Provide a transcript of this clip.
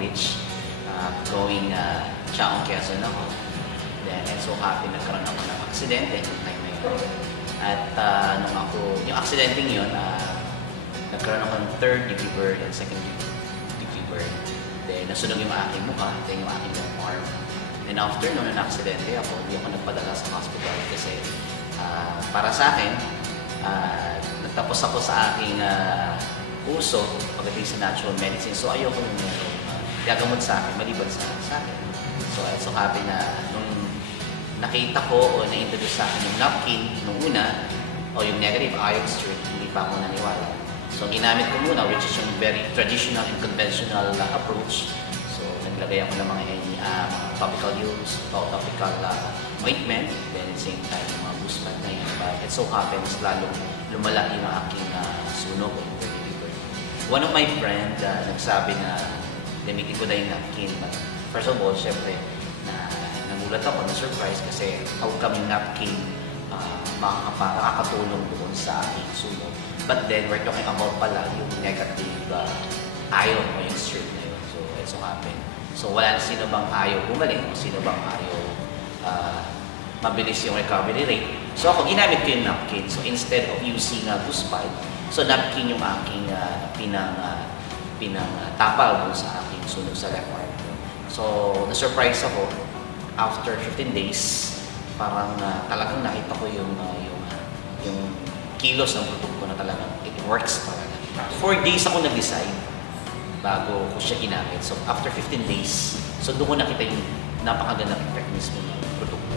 Ridge. Going Chaong, Quezon ako. Then, so happy nagkaroon ako ng aksidente noong time na yun. At yung aksidente yun, nagkaroon ako ng 3rd degree burn and 2nd degree burn. Then, nasunog yung aking mukha, then yung aking arm. And after nung na-aksidente ako, hindi ako nagpadala sa hospital kasi para sa akin, nagtapos ako sa aking puso pagdating sa natural medicine. So, ayoko yung gagamot sa akin, maliban sa akin. So, I'm so happy na nung nakita ko o na-introduce sa akin yung napkin nung una o yung negative ion strip, hindi pa ako naniwala. So, ginamit ko muna, which is yung very traditional and conventional approach. So, naglagay ako ng mga topical use, topical ointment, then at the same time, yung mga boost pad na yun. But it so happens, lalong lumala yung aking sunog o fever. One of my friend nagsabi na gamitin ko na yung napkin. But first of all, syempre, nagulat ako, na-surprise kasi how come yung napkin makakatulong doon sa aking sunog. But then, we're talking about pala yung negative ion o yung strip na yun. So, it so happen. So, wala na sino bang ayaw gumaling o sino bang ayaw mabilis yung recovery rate. So, ako, ginamit ko yung napkin. So, instead of using boost pad, so napkin yung aking tapal doon sa aking sunog sa left arm. So, na-surprise ako. After 15 days, parang talagang nakita ko yung kilos ng produkto na talagang it works talaga. 4 days ako nag-decide bago ko siya ginamit. So, after 15 days, so doon ko nakita yung napakagandang effect mismo ng produkto.